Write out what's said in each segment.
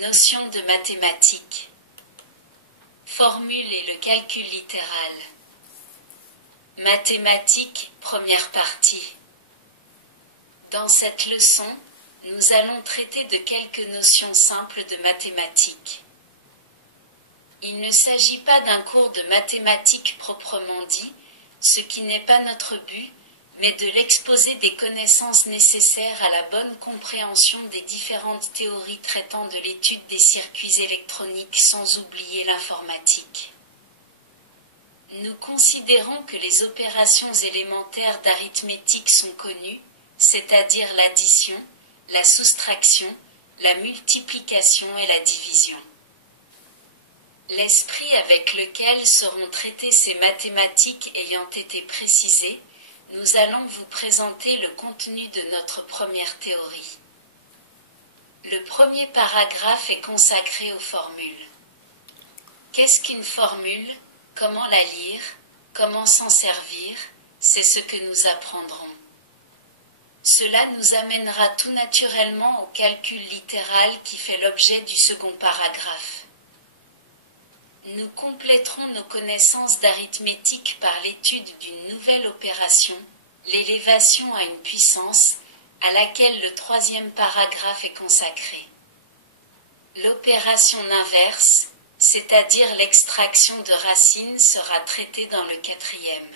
Notion de mathématiques. Formule et le calcul littéral. Mathématiques, première partie. Dans cette leçon, nous allons traiter de quelques notions simples de mathématiques. Il ne s'agit pas d'un cours de mathématiques proprement dit, ce qui n'est pas notre but, mais de l'exposé des connaissances nécessaires à la bonne compréhension des différentes théories traitant de l'étude des circuits électroniques sans oublier l'informatique. Nous considérons que les opérations élémentaires d'arithmétique sont connues, c'est-à-dire l'addition, la soustraction, la multiplication et la division. L'esprit avec lequel seront traitées ces mathématiques ayant été précisé, nous allons vous présenter le contenu de notre première théorie. Le premier paragraphe est consacré aux formules. Qu'est-ce qu'une formule? Comment la lire? Comment s'en servir? C'est ce que nous apprendrons. Cela nous amènera tout naturellement au calcul littéral qui fait l'objet du second paragraphe. Nous compléterons nos connaissances d'arithmétique par l'étude d'une nouvelle opération, l'élévation à une puissance, à laquelle le troisième paragraphe est consacré. L'opération inverse, c'est-à-dire l'extraction de racines, sera traitée dans le quatrième.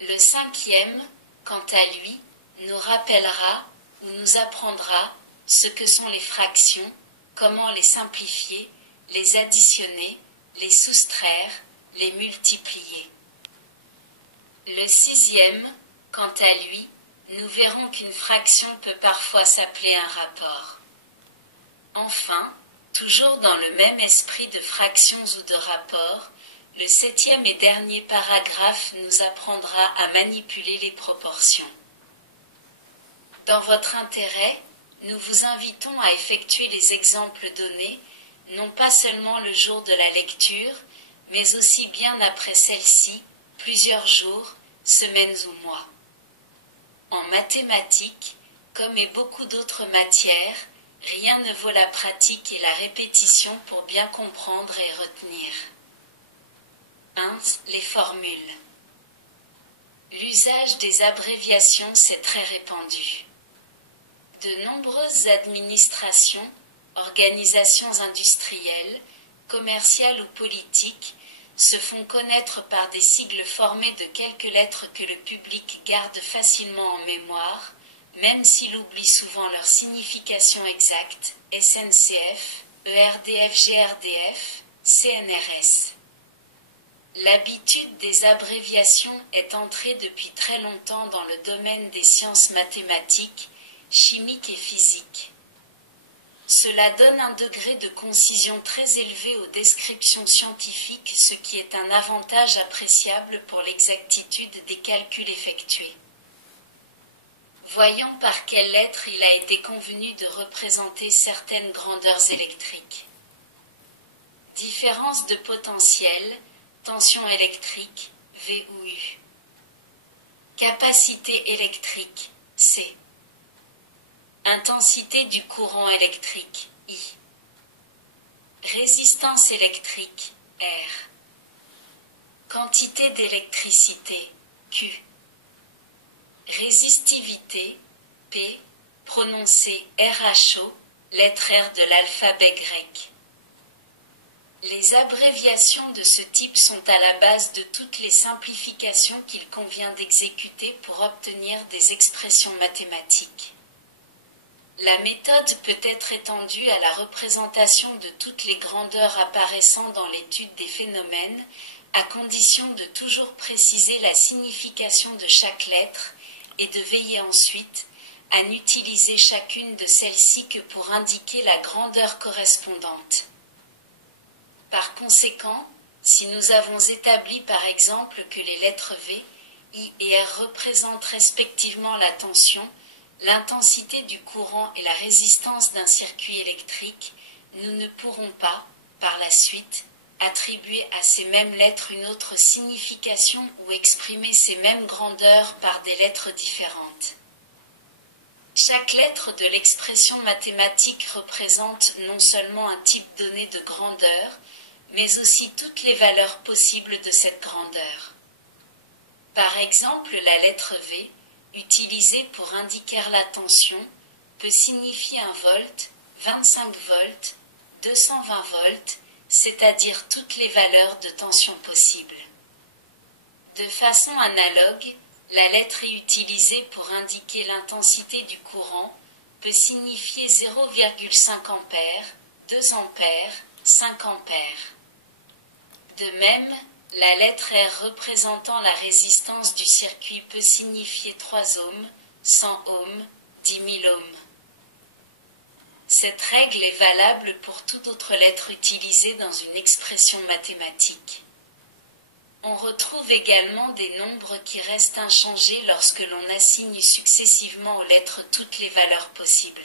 Le cinquième, quant à lui, nous rappellera ou nous apprendra ce que sont les fractions, comment les simplifier, les additionner, les soustraire, les multiplier. Le sixième, quant à lui, nous verrons qu'une fraction peut parfois s'appeler un rapport. Enfin, toujours dans le même esprit de fractions ou de rapports, le septième et dernier paragraphe nous apprendra à manipuler les proportions. Dans votre intérêt, nous vous invitons à effectuer les exemples donnés, non pas seulement le jour de la lecture, mais aussi bien après celle-ci, plusieurs jours, semaines ou mois. En mathématiques, comme et beaucoup d'autres matières, rien ne vaut la pratique et la répétition pour bien comprendre et retenir. 1. Les formules. L'usage des abréviations s'est très répandu. De nombreuses administrations, organisations industrielles, commerciales ou politiques, se font connaître par des sigles formés de quelques lettres que le public garde facilement en mémoire, même s'il oublie souvent leur signification exacte, SNCF, ERDF, GRDF, CNRS. L'habitude des abréviations est entrée depuis très longtemps dans le domaine des sciences mathématiques, chimiques et physiques. Cela donne un degré de concision très élevé aux descriptions scientifiques, ce qui est un avantage appréciable pour l'exactitude des calculs effectués. Voyons par quelles lettres il a été convenu de représenter certaines grandeurs électriques. Différence de potentiel, tension électrique, V ou U. Capacité électrique, C. Intensité du courant électrique, I. Résistance électrique, R. Quantité d'électricité, Q. Résistivité, P, prononcé RHO, lettre R de l'alphabet grec. Les abréviations de ce type sont à la base de toutes les simplifications qu'il convient d'exécuter pour obtenir des expressions mathématiques. La méthode peut être étendue à la représentation de toutes les grandeurs apparaissant dans l'étude des phénomènes, à condition de toujours préciser la signification de chaque lettre et de veiller ensuite à n'utiliser chacune de celles-ci que pour indiquer la grandeur correspondante. Par conséquent, si nous avons établi par exemple que les lettres V, I et R représentent respectivement la tension, l'intensité du courant et la résistance d'un circuit électrique, nous ne pourrons pas, par la suite, attribuer à ces mêmes lettres une autre signification ou exprimer ces mêmes grandeurs par des lettres différentes. Chaque lettre de l'expression mathématique représente non seulement un type donné de grandeur, mais aussi toutes les valeurs possibles de cette grandeur. Par exemple, la lettre V, utilisée pour indiquer la tension, peut signifier 1 volt, 25 volts, 220 volts, c'est-à-dire toutes les valeurs de tension possibles. De façon analogue, la lettre I utilisée pour indiquer l'intensité du courant peut signifier 0,5 ampères, 2 ampères, 5 ampères. De même, la lettre R représentant la résistance du circuit peut signifier 3 ohms, 100 ohms, 10 000 ohms. Cette règle est valable pour toute autre lettre utilisée dans une expression mathématique. On retrouve également des nombres qui restent inchangés lorsque l'on assigne successivement aux lettres toutes les valeurs possibles.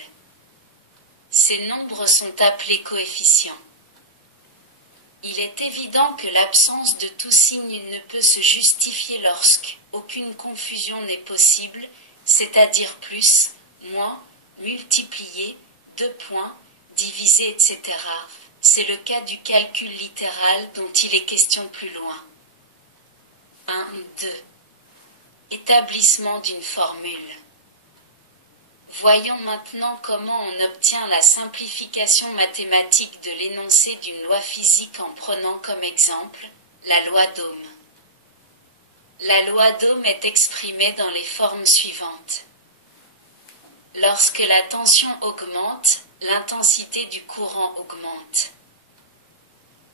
Ces nombres sont appelés coefficients. Il est évident que l'absence de tout signe ne peut se justifier lorsque aucune confusion n'est possible, c'est-à-dire plus, moins, multiplié, 2 points, divisé, etc. C'est le cas du calcul littéral dont il est question plus loin. 1, 2. Établissement d'une formule. Voyons maintenant comment on obtient la simplification mathématique de l'énoncé d'une loi physique en prenant comme exemple la loi d'Ohm. La loi d'Ohm est exprimée dans les formes suivantes. Lorsque la tension augmente, l'intensité du courant augmente.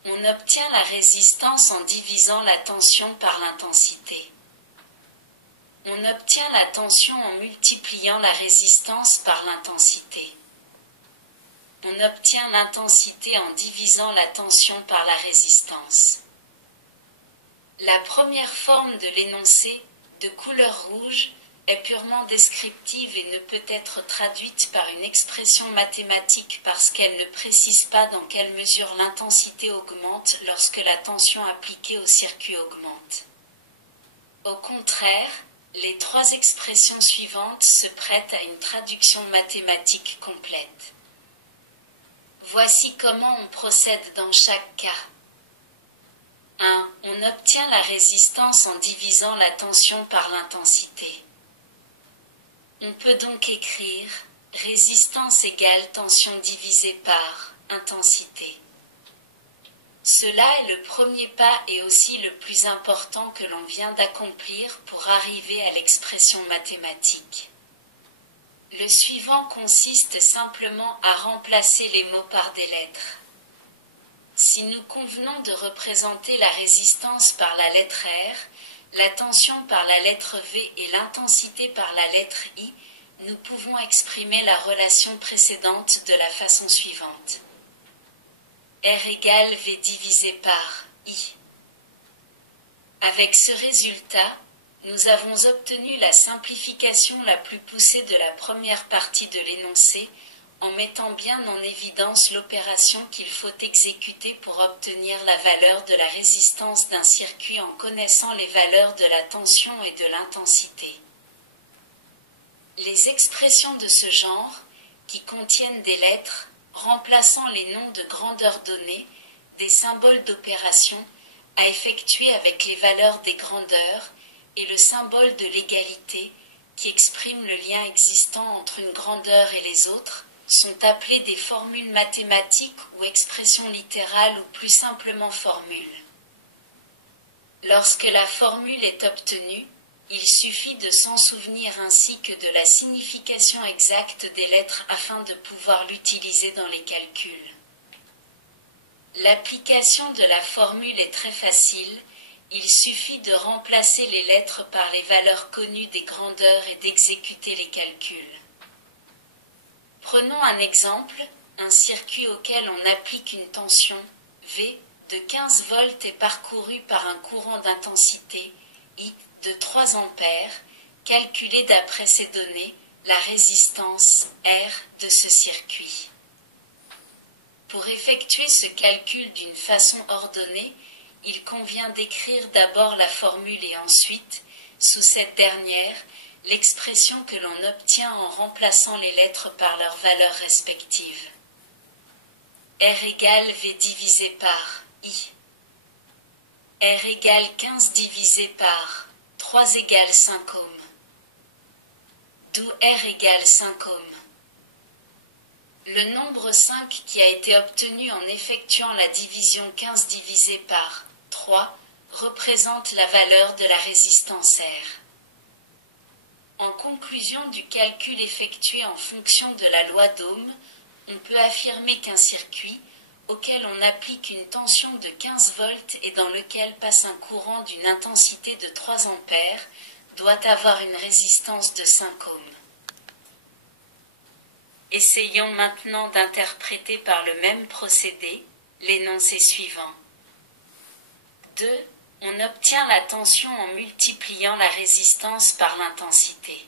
On obtient la résistance en divisant la tension par l'intensité. On obtient la tension en multipliant la résistance par l'intensité. On obtient l'intensité en divisant la tension par la résistance. La première forme de l'énoncé, de couleur rouge, est purement descriptive et ne peut être traduite par une expression mathématique parce qu'elle ne précise pas dans quelle mesure l'intensité augmente lorsque la tension appliquée au circuit augmente. Au contraire, les 3 expressions suivantes se prêtent à une traduction mathématique complète. Voici comment on procède dans chaque cas. 1. On obtient la résistance en divisant la tension par l'intensité. On peut donc écrire résistance égale tension divisée par intensité. Cela est le premier pas et aussi le plus important que l'on vient d'accomplir pour arriver à l'expression mathématique. Le suivant consiste simplement à remplacer les mots par des lettres. Si nous convenons de représenter la résistance par la lettre R, la tension par la lettre V et l'intensité par la lettre I, nous pouvons exprimer la relation précédente de la façon suivante. R égale V divisé par I. Avec ce résultat, nous avons obtenu la simplification la plus poussée de la première partie de l'énoncé, en mettant bien en évidence l'opération qu'il faut exécuter pour obtenir la valeur de la résistance d'un circuit en connaissant les valeurs de la tension et de l'intensité. Les expressions de ce genre, qui contiennent des lettres, remplaçant les noms de grandeur donnée, des symboles d'opération, à effectuer avec les valeurs des grandeurs, et le symbole de l'égalité, qui exprime le lien existant entre une grandeur et les autres, sont appelées des formules mathématiques ou expressions littérales ou plus simplement formules. Lorsque la formule est obtenue, il suffit de s'en souvenir ainsi que de la signification exacte des lettres afin de pouvoir l'utiliser dans les calculs. L'application de la formule est très facile, il suffit de remplacer les lettres par les valeurs connues des grandeurs et d'exécuter les calculs. Prenons un exemple, un circuit auquel on applique une tension V de 15 volts est parcouru par un courant d'intensité I de 3 ampères, calculé d'après ces données, la résistance R de ce circuit. Pour effectuer ce calcul d'une façon ordonnée, il convient d'écrire d'abord la formule et ensuite, sous cette dernière, l'expression que l'on obtient en remplaçant les lettres par leurs valeurs respectives. R égale V divisé par I. R égale 15 divisé par 3 égale 5 ohms. D'où R égale 5 ohms. Le nombre 5 qui a été obtenu en effectuant la division 15 divisé par 3 représente la valeur de la résistance R. En conclusion du calcul effectué en fonction de la loi d'Ohm, on peut affirmer qu'un circuit, auquel on applique une tension de 15 volts et dans lequel passe un courant d'une intensité de 3 ampères, doit avoir une résistance de 5 ohms. Essayons maintenant d'interpréter par le même procédé l'énoncé suivant. 2. On obtient la tension en multipliant la résistance par l'intensité.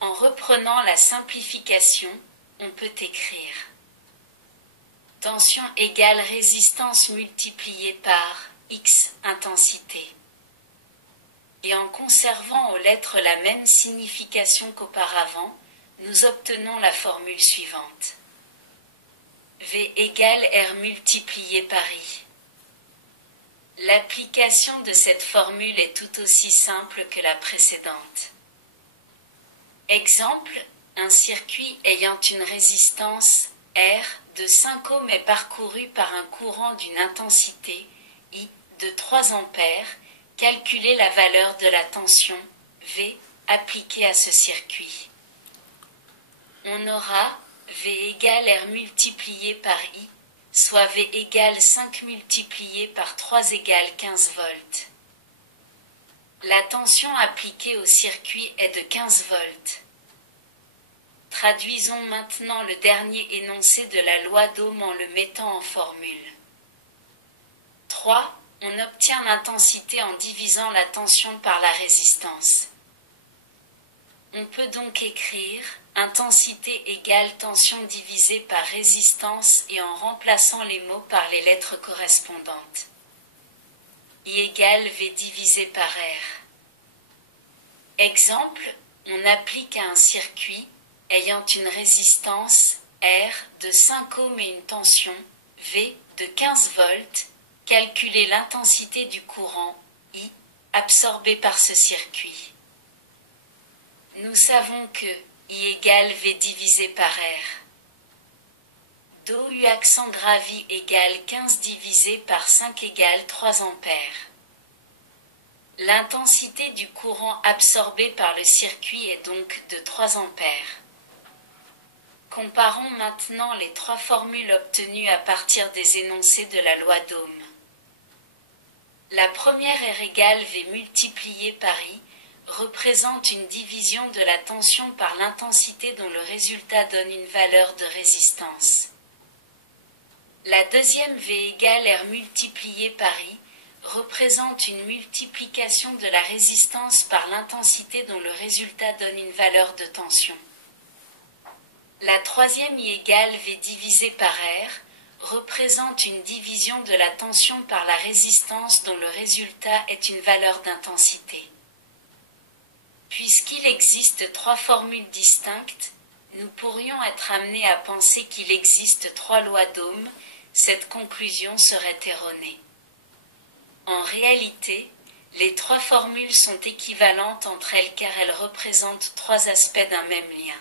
En reprenant la simplification, on peut écrire tension égale résistance multipliée par X intensité. Et en conservant aux lettres la même signification qu'auparavant, nous obtenons la formule suivante. V égale R multiplié par I. L'application de cette formule est tout aussi simple que la précédente. Exemple, un circuit ayant une résistance R de 5 ohms est parcouru par un courant d'une intensité I de 3 ampères. Calculez la valeur de la tension V appliquée à ce circuit. On aura V égale R multiplié par I, soit V égale 5 multiplié par 3 égale 15 volts. La tension appliquée au circuit est de 15 volts. Traduisons maintenant le dernier énoncé de la loi d'Ohm en le mettant en formule. 3. On obtient l'intensité en divisant la tension par la résistance. On peut donc écrire intensité égale tension divisée par résistance et en remplaçant les mots par les lettres correspondantes. I égale V divisé par R. Exemple, on applique à un circuit ayant une résistance R de 5 ohms et une tension V de 15 volts, calculer l'intensité du courant I absorbé par ce circuit. Nous savons que I égale V divisé par R. Do U accent gravi égale 15 divisé par 5 égale 3 ampères. L'intensité du courant absorbé par le circuit est donc de 3 ampères. Comparons maintenant les trois formules obtenues à partir des énoncés de la loi d'Ohm. La première R égale V multiplié par I représente une division de la tension par l'intensité dont le résultat donne une valeur de résistance. La deuxième V égale R multiplié par I représente une multiplication de la résistance par l'intensité dont le résultat donne une valeur de tension. La troisième I égale V divisé par R représente une division de la tension par la résistance dont le résultat est une valeur d'intensité. Puisqu'il existe trois formules distinctes, nous pourrions être amenés à penser qu'il existe trois lois d'Ohm. Cette conclusion serait erronée. En réalité, les trois formules sont équivalentes entre elles car elles représentent trois aspects d'un même lien.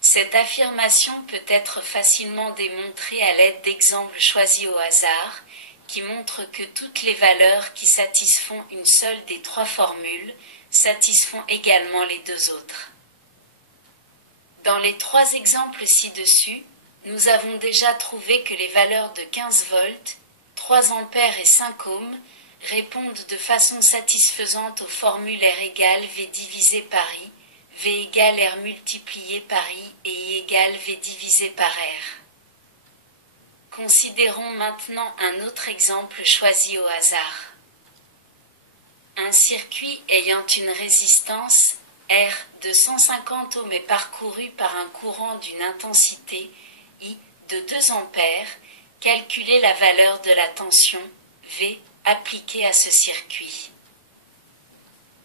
Cette affirmation peut être facilement démontrée à l'aide d'exemples choisis au hasard, qui montrent que toutes les valeurs qui satisfont une seule des trois formules satisfont également les deux autres. Dans les trois exemples ci-dessus, nous avons déjà trouvé que les valeurs de 15 volts, 3 ampères et 5 ohms répondent de façon satisfaisante aux formules R égale V divisé par I, V égale R multiplié par I et I égale V divisé par R. Considérons maintenant un autre exemple choisi au hasard. Un circuit ayant une résistance R de 150 ohms est parcouru par un courant d'une intensité I de 2 ampères. Calculez la valeur de la tension V appliquée à ce circuit.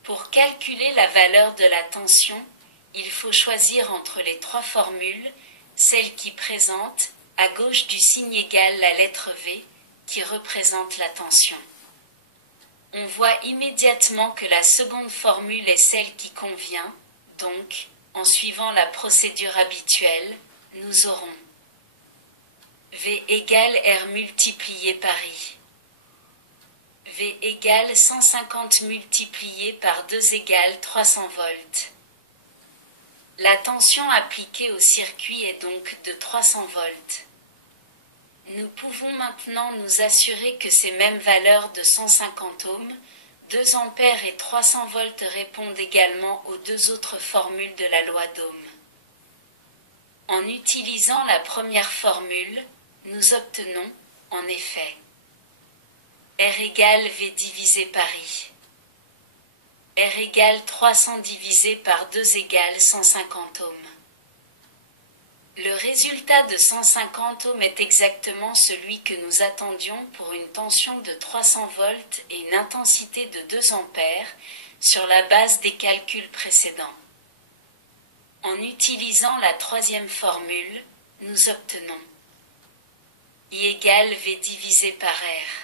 Pour calculer la valeur de la tension, il faut choisir entre les trois formules, celle qui présente, à gauche du signe égal, la lettre V, qui représente la tension. On voit immédiatement que la seconde formule est celle qui convient, donc, en suivant la procédure habituelle, nous aurons V égale R multiplié par I. V égale 150 multiplié par 2 égale 300 volts. La tension appliquée au circuit est donc de 300 volts. Nous pouvons maintenant nous assurer que ces mêmes valeurs de 150 ohms, 2 ampères et 300 volts répondent également aux deux autres formules de la loi d'Ohm. En utilisant la première formule, nous obtenons, en effet, R égale V divisé par I. R égale 300 divisé par 2 égale 150 ohms. Le résultat de 150 ohms est exactement celui que nous attendions pour une tension de 300 volts et une intensité de 2 ampères sur la base des calculs précédents. En utilisant la troisième formule, nous obtenons I égale V divisé par R.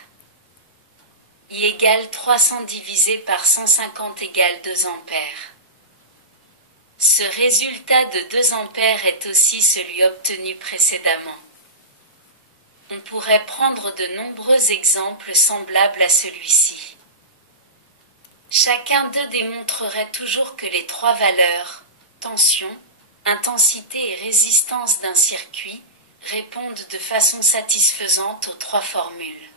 I égale 300 divisé par 150 égale 2 ampères. Ce résultat de 2 ampères est aussi celui obtenu précédemment. On pourrait prendre de nombreux exemples semblables à celui-ci. Chacun d'eux démontrerait toujours que les trois valeurs, tension, intensité et résistance d'un circuit, répondent de façon satisfaisante aux trois formules.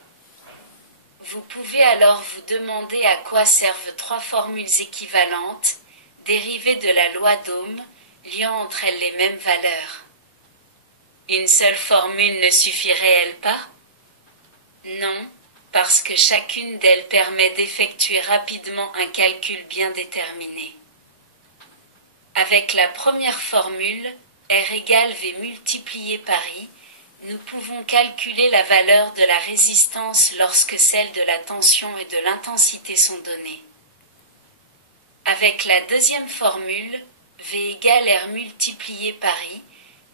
Vous pouvez alors vous demander à quoi servent trois formules équivalentes, dérivées de la loi d'Ohm, liant entre elles les mêmes valeurs. Une seule formule ne suffirait-elle pas? Non, parce que chacune d'elles permet d'effectuer rapidement un calcul bien déterminé. Avec la première formule, R égale V multiplié par I, nous pouvons calculer la valeur de la résistance lorsque celles de la tension et de l'intensité sont données. Avec la deuxième formule, V égale R multiplié par I,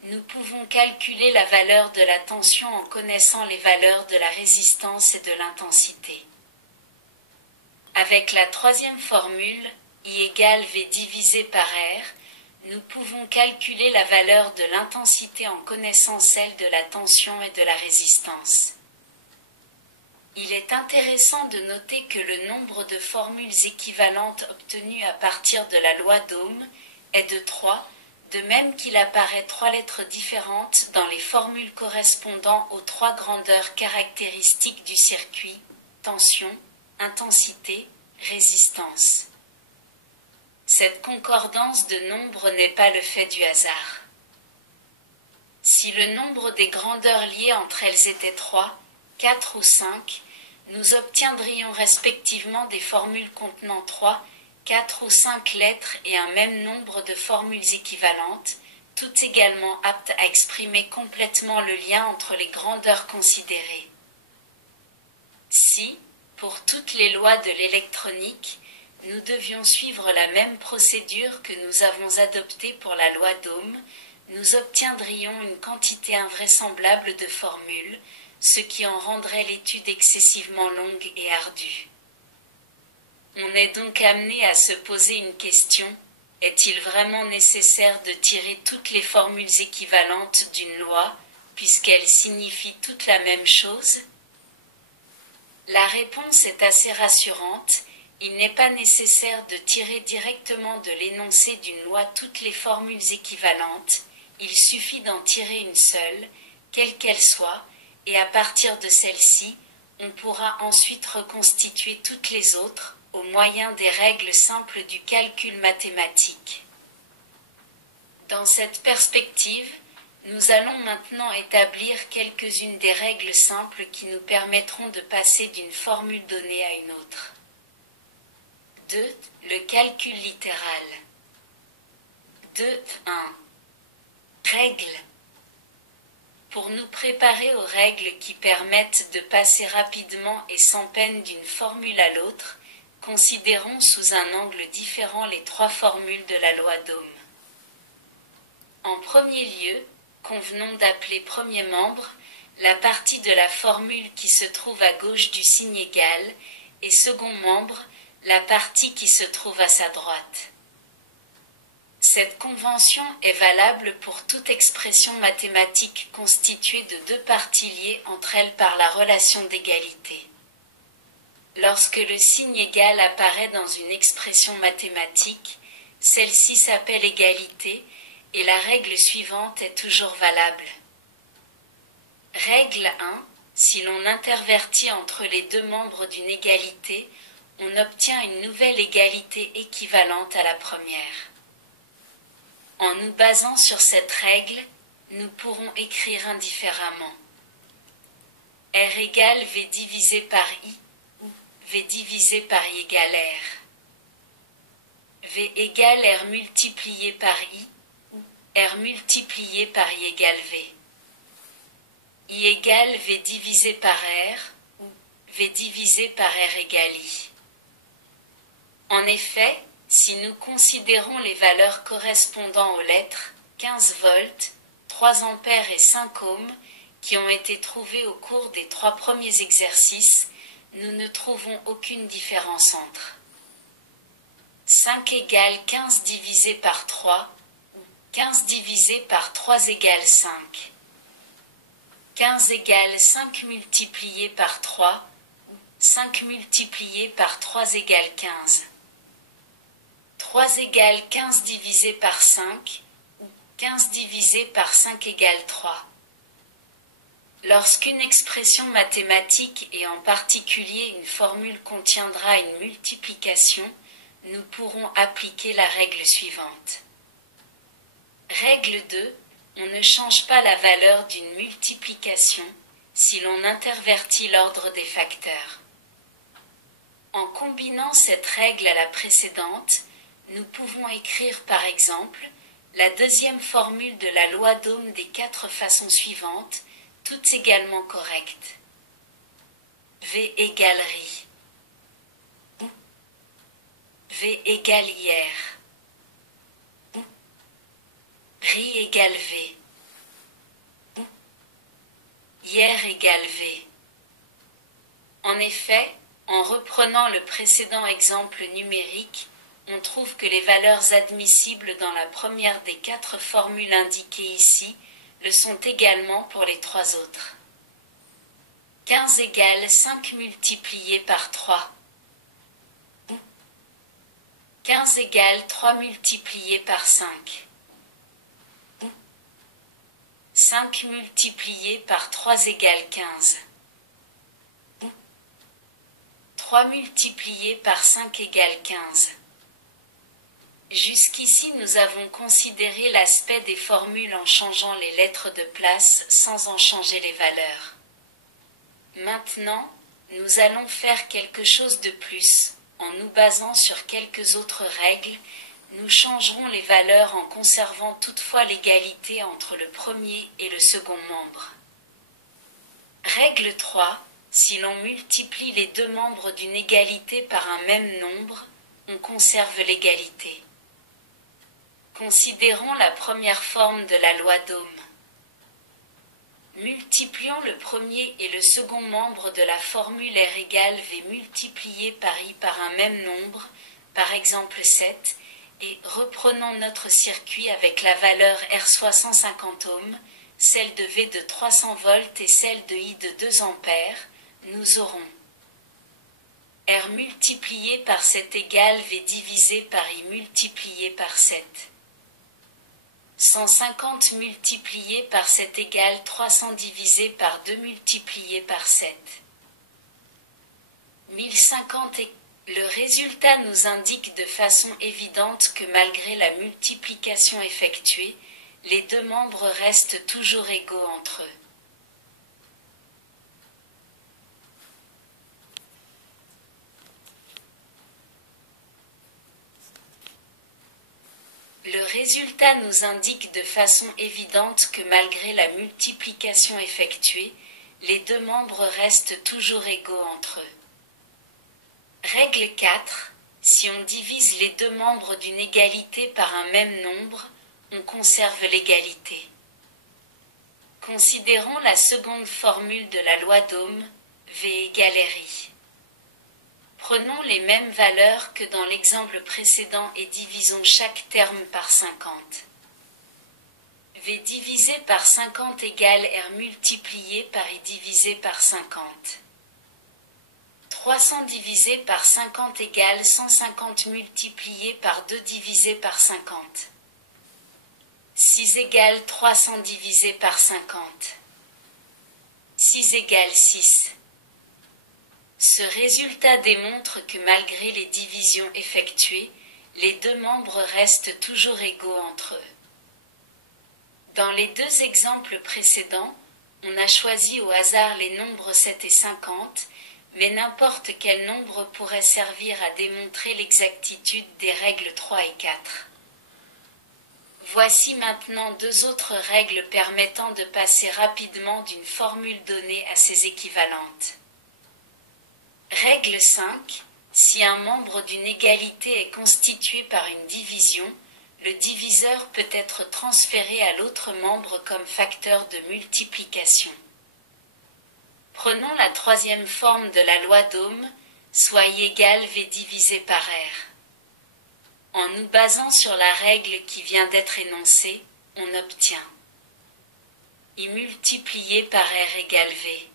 nous pouvons calculer la valeur de la tension en connaissant les valeurs de la résistance et de l'intensité. Avec la troisième formule, I égale V divisé par R, nous pouvons calculer la valeur de l'intensité en connaissant celle de la tension et de la résistance. Il est intéressant de noter que le nombre de formules équivalentes obtenues à partir de la loi d'Ohm est de 3, de même qu'il apparaît 3 lettres différentes dans les formules correspondant aux 3 grandeurs caractéristiques du circuit, tension, intensité, résistance. Cette concordance de nombres n'est pas le fait du hasard. Si le nombre des grandeurs liées entre elles était 3, 4 ou 5, nous obtiendrions respectivement des formules contenant 3, 4 ou 5 lettres et un même nombre de formules équivalentes, toutes également aptes à exprimer complètement le lien entre les grandeurs considérées. Si, pour toutes les lois de l'électronique, nous devions suivre la même procédure que nous avons adoptée pour la loi d'Ohm, nous obtiendrions une quantité invraisemblable de formules, ce qui en rendrait l'étude excessivement longue et ardue. On est donc amené à se poser une question: est-il vraiment nécessaire de tirer toutes les formules équivalentes d'une loi, puisqu'elles signifient toutes la même chose? La réponse est assez rassurante. Il n'est pas nécessaire de tirer directement de l'énoncé d'une loi toutes les formules équivalentes, il suffit d'en tirer une seule, quelle qu'elle soit, et à partir de celle-ci, on pourra ensuite reconstituer toutes les autres, au moyen des règles simples du calcul mathématique. Dans cette perspective, nous allons maintenant établir quelques-unes des règles simples qui nous permettront de passer d'une formule donnée à une autre. 2. Le calcul littéral. 2.1. Règles. Pour nous préparer aux règles qui permettent de passer rapidement et sans peine d'une formule à l'autre, Considérons sous un angle différent les trois formules de la loi d'Ohm. En premier lieu, convenons d'appeler premier membre la partie de la formule qui se trouve à gauche du signe égal, et second membre la partie qui se trouve à sa droite. Cette convention est valable pour toute expression mathématique constituée de deux parties liées entre elles par la relation d'égalité. Lorsque le signe égal apparaît dans une expression mathématique, celle-ci s'appelle égalité, et la règle suivante est toujours valable. Règle 1. Si l'on intervertit entre les deux membres d'une égalité, on obtient une nouvelle égalité équivalente à la première. En nous basant sur cette règle, nous pourrons écrire indifféremment. R égale V divisé par I, ou V divisé par I égale R. V égale R multiplié par I, ou R multiplié par I égale V. I égale V divisé par R, ou V divisé par R égale I. En effet, si nous considérons les valeurs correspondant aux lettres 15 volts, 3 ampères et 5 ohms qui ont été trouvées au cours des 3 premiers exercices, nous ne trouvons aucune différence entre 5 égale 15 divisé par 3, ou 15 divisé par 3 égale 5. 15 égale 5 multiplié par 3, ou 5 multiplié par 3 égale 15. 3 égale 15 divisé par 5, ou 15 divisé par 5 égale 3. Lorsqu'une expression mathématique et en particulier une formule contiendra une multiplication, nous pourrons appliquer la règle suivante. Règle 2. On ne change pas la valeur d'une multiplication si l'on intervertit l'ordre des facteurs. En combinant cette règle à la précédente, nous pouvons écrire par exemple la deuxième formule de la loi d'Ohm des 4 façons suivantes, toutes également correctes. V égale RI. Ou V égale IR. Ou RI égale V. Ou IR égale V. En effet, en reprenant le précédent exemple numérique, on trouve que les valeurs admissibles dans la première des 4 formules indiquées ici le sont également pour les 3 autres. 15 égale 5 multiplié par 3. Ou 15 égale 3 multiplié par 5. Ou 5 multiplié par 3 égale 15. Ou 3 multiplié par 5 égale 15. Jusqu'ici, nous avons considéré l'aspect des formules en changeant les lettres de place sans en changer les valeurs. Maintenant, nous allons faire quelque chose de plus. En nous basant sur quelques autres règles, nous changerons les valeurs en conservant toutefois l'égalité entre le premier et le second membre. Règle 3. Si l'on multiplie les deux membres d'une égalité par un même nombre, on conserve l'égalité. Considérons la première forme de la loi d'Ohm. Multiplions le premier et le second membre de la formule R égale V multiplié par I par un même nombre, par exemple 7, et reprenons notre circuit avec la valeur R soit 150 ohms, celle de V de 300 volts et celle de I de 2 ampères, nous aurons R multiplié par 7 égale V divisé par I multiplié par 7. 150 multiplié par 7 égale 300 divisé par 2 multiplié par 7. 1050 et le résultat nous indique de façon évidente que malgré la multiplication effectuée, les deux membres restent toujours égaux entre eux. Le résultat nous indique de façon évidente que malgré la multiplication effectuée, les deux membres restent toujours égaux entre eux. Règle 4. Si on divise les deux membres d'une égalité par un même nombre, on conserve l'égalité. Considérons la seconde formule de la loi d'Ohm, V égale RI. Prenons les mêmes valeurs que dans l'exemple précédent et divisons chaque terme par 50. V divisé par 50 égale R multiplié par I divisé par 50. 300 divisé par 50 égale 150 multiplié par 2 divisé par 50. 6 égale 300 divisé par 50. 6 égale 6. Ce résultat démontre que malgré les divisions effectuées, les deux membres restent toujours égaux entre eux. Dans les deux exemples précédents, on a choisi au hasard les nombres 7 et 50, mais n'importe quel nombre pourrait servir à démontrer l'exactitude des règles 3 et 4. Voici maintenant deux autres règles permettant de passer rapidement d'une formule donnée à ses équivalentes. Règle 5. Si un membre d'une égalité est constitué par une division, le diviseur peut être transféré à l'autre membre comme facteur de multiplication. Prenons la troisième forme de la loi d'Ohm, soit I égale V divisé par R. En nous basant sur la règle qui vient d'être énoncée, on obtient I multiplié par R égale V.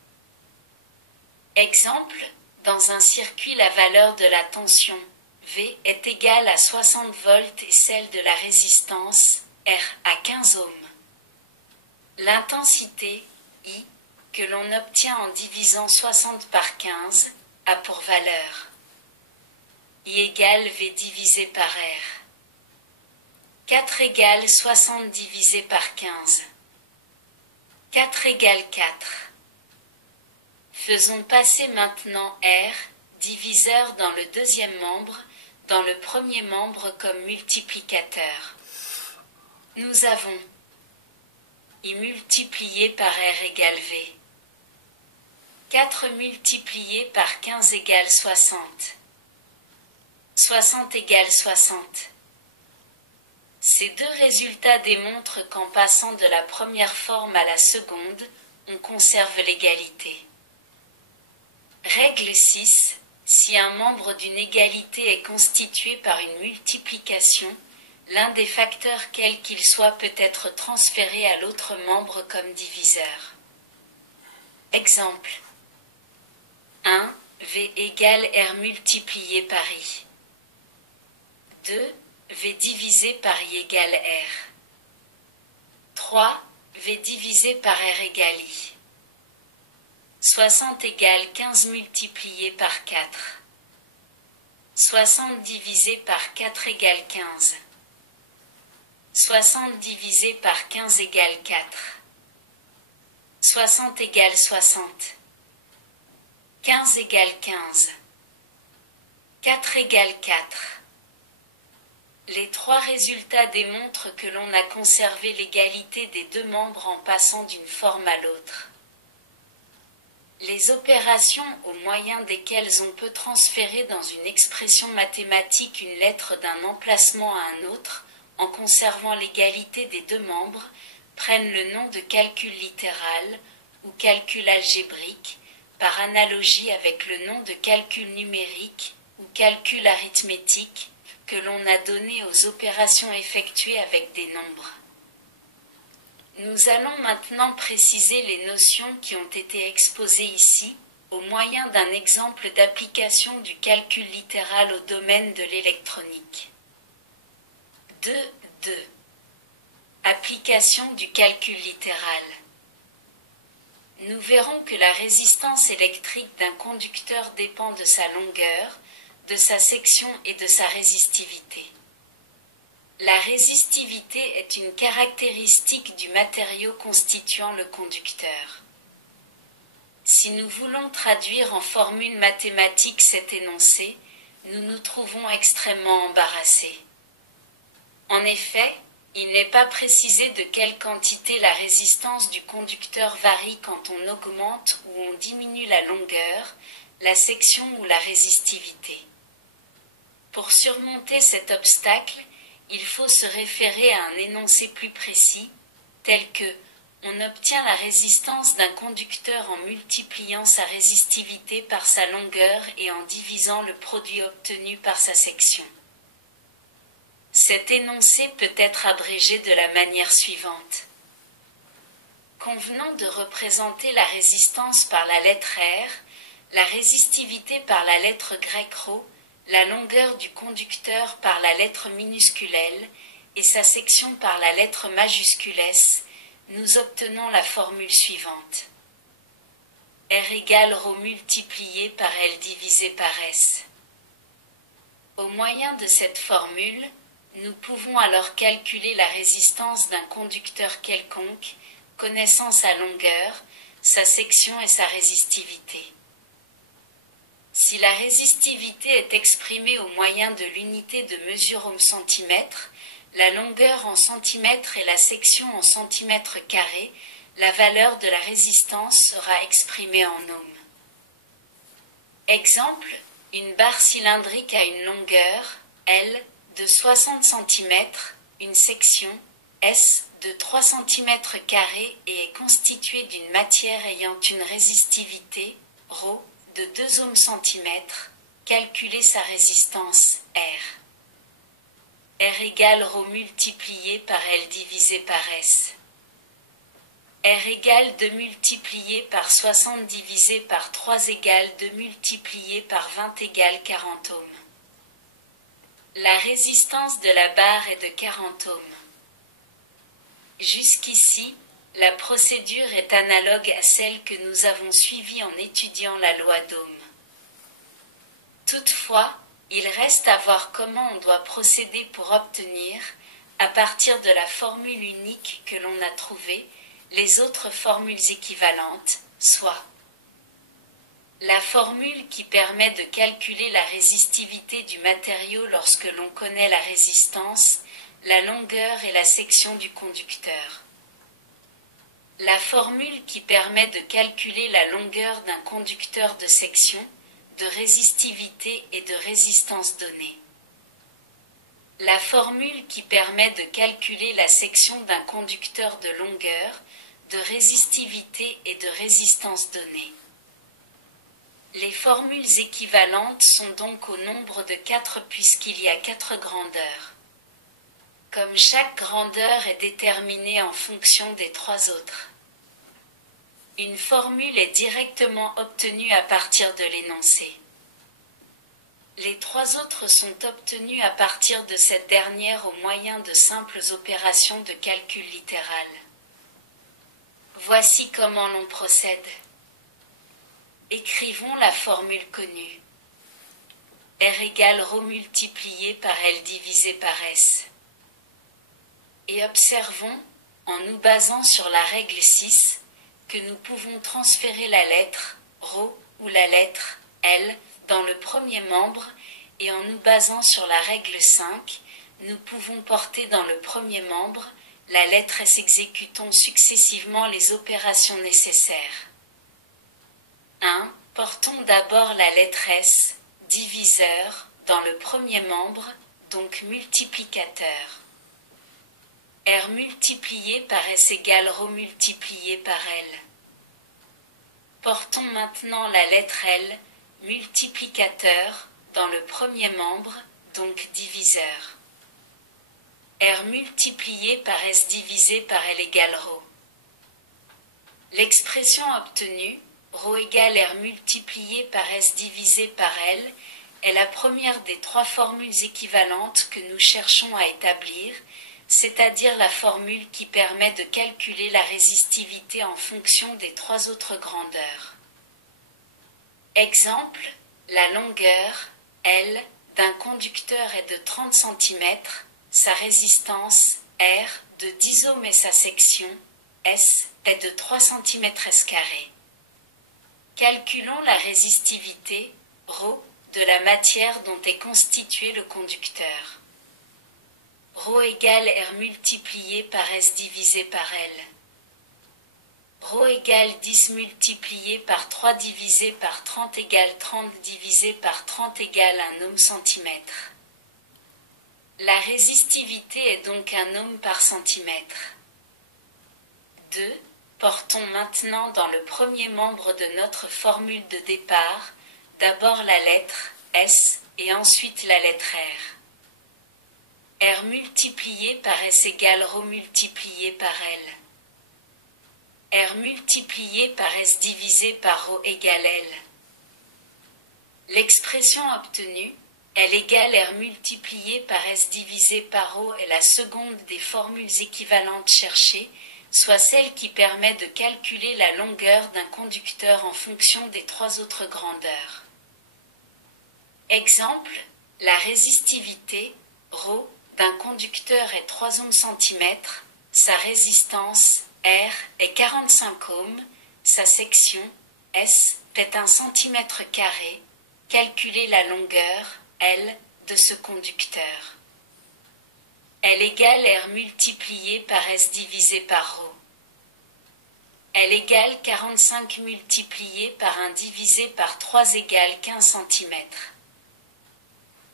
Exemple, dans un circuit la valeur de la tension V est égale à 60 volts et celle de la résistance R à 15 ohms. L'intensité I, que l'on obtient en divisant 60 par 15, a pour valeur I égale V divisé par R. 4 égale 60 divisé par 15. 4 égale 4. Faisons passer maintenant R, diviseur dans le deuxième membre, dans le premier membre comme multiplicateur. Nous avons I multiplié par R égale V. 4 multiplié par 15 égale 60. 60 égale 60. Ces deux résultats démontrent qu'en passant de la première forme à la seconde, on conserve l'égalité. Règle 6. Si un membre d'une égalité est constitué par une multiplication, l'un des facteurs quel qu'il soit peut être transféré à l'autre membre comme diviseur. Exemple 1. V égale R multiplié par I. 2. V divisé par I égale R. 3. V divisé par R égale I. 60 égale 15 multiplié par 4. 60 divisé par 4 égale 15. 60 divisé par 15 égale 4. 60 égale 60. 15 égale 15. 4 égale 4. Les trois résultats démontrent que l'on a conservé l'égalité des deux membres en passant d'une forme à l'autre. Les opérations au moyen desquelles on peut transférer dans une expression mathématique une lettre d'un emplacement à un autre, en conservant l'égalité des deux membres, prennent le nom de calcul littéral ou calcul algébrique, par analogie avec le nom de calcul numérique ou calcul arithmétique, que l'on a donné aux opérations effectuées avec des nombres. Nous allons maintenant préciser les notions qui ont été exposées ici, au moyen d'un exemple d'application du calcul littéral au domaine de l'électronique. 2.2. Application du calcul littéral. Nous verrons que la résistance électrique d'un conducteur dépend de sa longueur, de sa section et de sa résistivité. La résistivité est une caractéristique du matériau constituant le conducteur. Si nous voulons traduire en formule mathématique cet énoncé, nous nous trouvons extrêmement embarrassés. En effet, il n'est pas précisé de quelle quantité la résistance du conducteur varie quand on augmente ou on diminue la longueur, la section ou la résistivité. Pour surmonter cet obstacle, il faut se référer à un énoncé plus précis, tel que on obtient la résistance d'un conducteur en multipliant sa résistivité par sa longueur et en divisant le produit obtenu par sa section. Cet énoncé peut être abrégé de la manière suivante. Convenant de représenter la résistance par la lettre R, la résistivité par la lettre grecque ρ, la longueur du conducteur par la lettre minuscule L et sa section par la lettre majuscule S, nous obtenons la formule suivante. R égale ρ multiplié par L divisé par S. Au moyen de cette formule, nous pouvons alors calculer la résistance d'un conducteur quelconque, connaissant sa longueur, sa section et sa résistivité. Si la résistivité est exprimée au moyen de l'unité de mesure ohm centimètre, la longueur en centimètres et la section en centimètres carrés, la valeur de la résistance sera exprimée en ohms. Exemple, une barre cylindrique a une longueur, L, de 60 cm, une section, S, de 3 cm carrés et est constituée d'une matière ayant une résistivité, ρ, de 2 ohms centimètres, calculez sa résistance, R. R égale ρ multiplié par L divisé par S. R égale 2 multiplié par 60 divisé par 3 égale 2 multiplié par 20 égale 40 ohms. La résistance de la barre est de 40 ohms. Jusqu'ici, la procédure est analogue à celle que nous avons suivie en étudiant la loi d'Ohm. Toutefois, il reste à voir comment on doit procéder pour obtenir, à partir de la formule unique que l'on a trouvée, les autres formules équivalentes, soit la formule qui permet de calculer la résistivité du matériau lorsque l'on connaît la résistance, la longueur et la section du conducteur. La formule qui permet de calculer la longueur d'un conducteur de section, de résistivité et de résistance donnée. La formule qui permet de calculer la section d'un conducteur de longueur, de résistivité et de résistance donnée. Les formules équivalentes sont donc au nombre de 4 puisqu'il y a 4 grandeurs. Comme chaque grandeur est déterminée en fonction des 3 autres. Une formule est directement obtenue à partir de l'énoncé. Les 3 autres sont obtenues à partir de cette dernière au moyen de simples opérations de calcul littéral. Voici comment l'on procède. Écrivons la formule connue. R égale ρ multiplié par L divisé par S. Et observons, en nous basant sur la règle 6, que nous pouvons transférer la lettre ρ ou la lettre L dans le premier membre et en nous basant sur la règle 5, nous pouvons porter dans le premier membre la lettre S exécutant successivement les opérations nécessaires. 1. Portons d'abord la lettre S, diviseur, dans le premier membre, donc multiplicateur. R multiplié par S égale ρ multiplié par L. Portons maintenant la lettre L, multiplicateur, dans le premier membre, donc diviseur. R multiplié par S divisé par L égale ρ. L'expression obtenue, ρ égale R multiplié par S divisé par L, est la première des 3 formules équivalentes que nous cherchons à établir, c'est-à-dire la formule qui permet de calculer la résistivité en fonction des 3 autres grandeurs. Exemple, la longueur, L, d'un conducteur est de 30 cm, sa résistance, R, de 10 ohms et sa section, S, est de 3 cm². Calculons la résistivité, ρ, de la matière dont est constitué le conducteur. ρ égale R multiplié par S divisé par L. ρ Rho égale 10 multiplié par 3 divisé par 30 égale 30 divisé par 30 égale 1 ohm centimètre. La résistivité est donc 1 ohm par centimètre. 2. Portons maintenant dans le premier membre de notre formule de départ, d'abord la lettre S et ensuite la lettre R. R multiplié par S égale Rho multiplié par L. R multiplié par S divisé par Rho égale L. L'expression obtenue, L égale R multiplié par S divisé par Rho est la seconde des formules équivalentes cherchées, soit celle qui permet de calculer la longueur d'un conducteur en fonction des trois autres grandeurs. Exemple, la résistivité, Rho, d'un conducteur est 3 ohms centimètres, sa résistance, R, est 45 ohms, sa section, S, est 1 centimètre carré. Calculer la longueur, L, de ce conducteur. L égale R multiplié par S divisé par Rho. L égale 45 multiplié par 1 divisé par 3 égale 15 cm.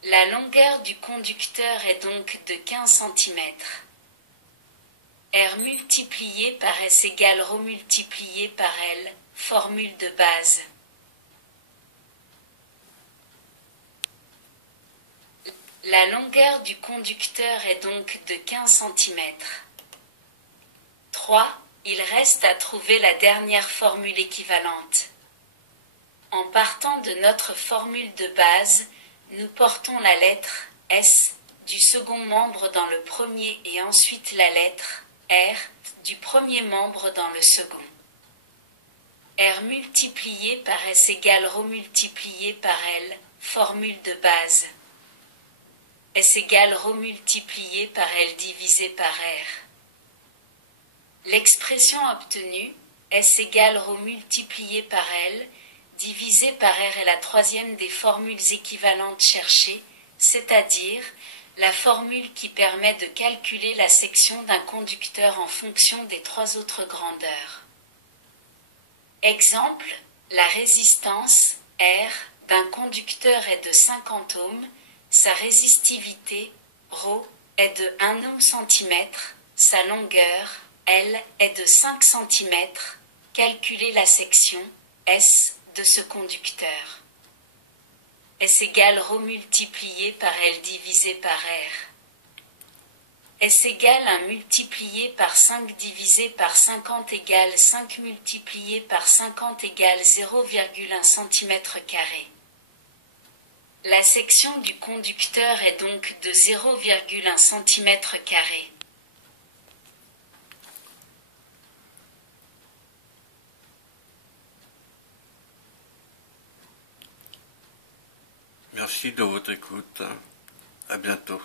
La longueur du conducteur est donc de 15 cm. R multiplié par S égale Rho multiplié par L, formule de base. La longueur du conducteur est donc de 15 cm. 3. Il reste à trouver la dernière formule équivalente. En partant de notre formule de base, nous portons la lettre S du second membre dans le premier et ensuite la lettre R du premier membre dans le second. R multiplié par S égale Rho multiplié par L, formule de base. S égale Rho multiplié par L divisé par R. L'expression obtenue, S égale Rho multiplié par L, divisé par R est la troisième des formules équivalentes cherchées, c'est-à-dire la formule qui permet de calculer la section d'un conducteur en fonction des trois autres grandeurs. Exemple, la résistance, R, d'un conducteur est de 50 ohms, sa résistivité, Rho, est de 1 ohm centimètre, sa longueur, L, est de 5 cm. Calculer la section, S, de ce conducteur. S égale Rho multiplié par L divisé par R. S égale 1 multiplié par 5 divisé par 50 égale 5 multiplié par 50 égale 0,1 cm². La section du conducteur est donc de 0,1 cm². Merci de votre écoute. À bientôt.